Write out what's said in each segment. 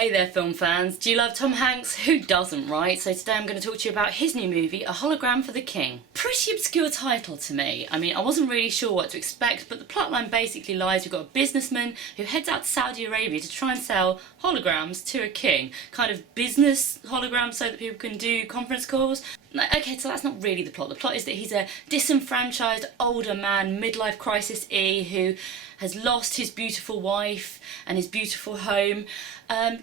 Hey there film fans, do you love Tom Hanks? Who doesn't, right? So today I'm going to talk to you about his new movie, A Hologram for the King. Pretty obscure title to me. I mean, I wasn't really sure what to expect, but the plotline basically lies. We've got a businessman who heads out to Saudi Arabia to try and sell holograms to a king. Kind of business holograms so that people can do conference calls. Okay, so that's not really the plot. The plot is that he's a disenfranchised older man, midlife crisis-y, who has lost his beautiful wife and his beautiful home,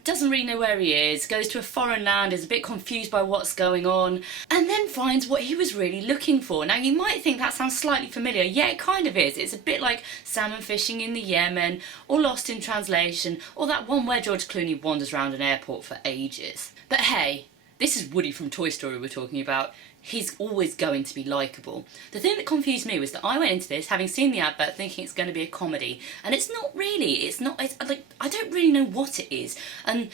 doesn't really know where he is, goes to a foreign land, is a bit confused by what's going on, and then finds what he was really looking for. Now you might think that sounds slightly familiar. Yeah, it kind of is. It's a bit like salmon fishing in the Yemen, or Lost in Translation, or that one where George Clooney wanders around an airport for ages. But hey, this is Woody from Toy Story we're talking about. He's always going to be likeable. The thing that confused me was that I went into this having seen the advert thinking it's going to be a comedy, and it's not really. It's like, I don't really know what it is, and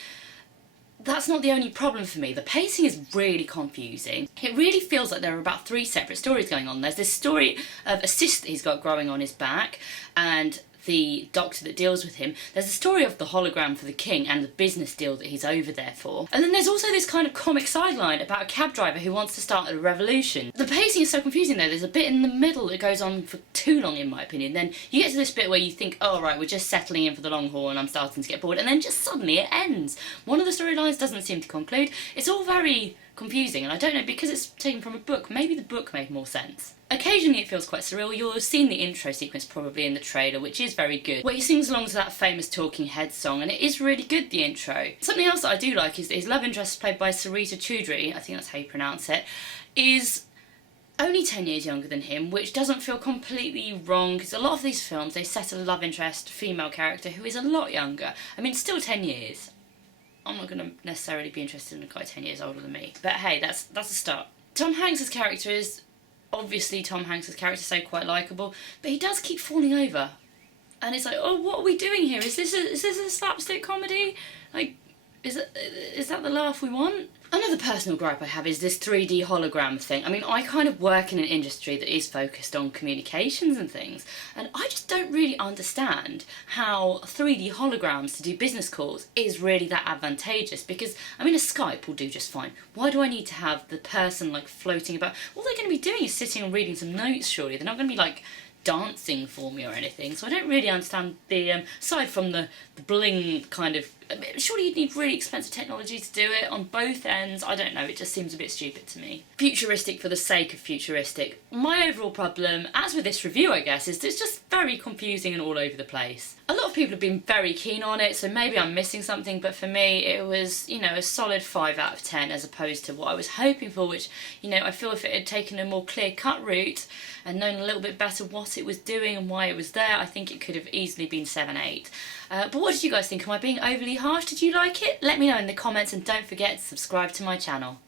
that's not the only problem for me. The pacing is really confusing. It really feels like there are about 3 separate stories going on. There's this story of a cyst that he's got growing on his back, and the doctor that deals with him. There's a story of the hologram for the king and the business deal that he's over there for. And then there's also this kind of comic sideline about a cab driver who wants to start a revolution. The pacing is so confusing though. There's a bit in the middle that goes on for too long in my opinion. Then you get to this bit where you think, oh right, we're just settling in for the long haul and I'm starting to get bored. And then just suddenly it ends. One of the storylines doesn't seem to conclude. It's all very confusing, and I don't know, because it's taken from a book, maybe the book made more sense. Occasionally it feels quite surreal. You'll have seen the intro sequence probably in the trailer, which is very good, where he sings along to that famous Talking Heads song, and it is really good, the intro. Something else that I do like is that his love interest, played by Sarita Choudhury, I think that's how you pronounce it, is only 10 years younger than him, which doesn't feel completely wrong, because a lot of these films, they set a love interest female character who is a lot younger. I mean, still 10 years. I'm not going to necessarily be interested in a guy 10 years older than me. But hey, that's a start. Tom Hanks' character is, obviously Tom Hanks' character is so quite likeable, but he does keep falling over. And it's like, oh, what are we doing here? Is this a slapstick comedy? Like, is that the laugh we want? Another personal gripe I have is this 3D hologram thing. I mean, I kind of work in an industry that is focused on communications and things, and I just don't really understand how 3D holograms to do business calls is really that advantageous, because, I mean, a Skype will do just fine. Why do I need to have the person, like, floating about? All they're going to be doing is sitting and reading some notes, surely. They're not going to be, like, dancing for me or anything, so I don't really understand the, aside from the bling kind of, surely you'd need really expensive technology to do it on both ends. I don't know, it just seems a bit stupid to me. Futuristic for the sake of futuristic. My overall problem, as with this review I guess, is that it's just very confusing and all over the place. A lot of people have been very keen on it, so maybe I'm missing something, but for me it was, you know, a solid 5 out of 10 as opposed to what I was hoping for, which, you know, I feel if it had taken a more clear-cut route and known a little bit better what it was doing and why it was there, I think it could have easily been 7, 8. But what did you guys think? Am I being overly harsh? Did you like it? Let me know in the comments, and don't forget to subscribe to my channel.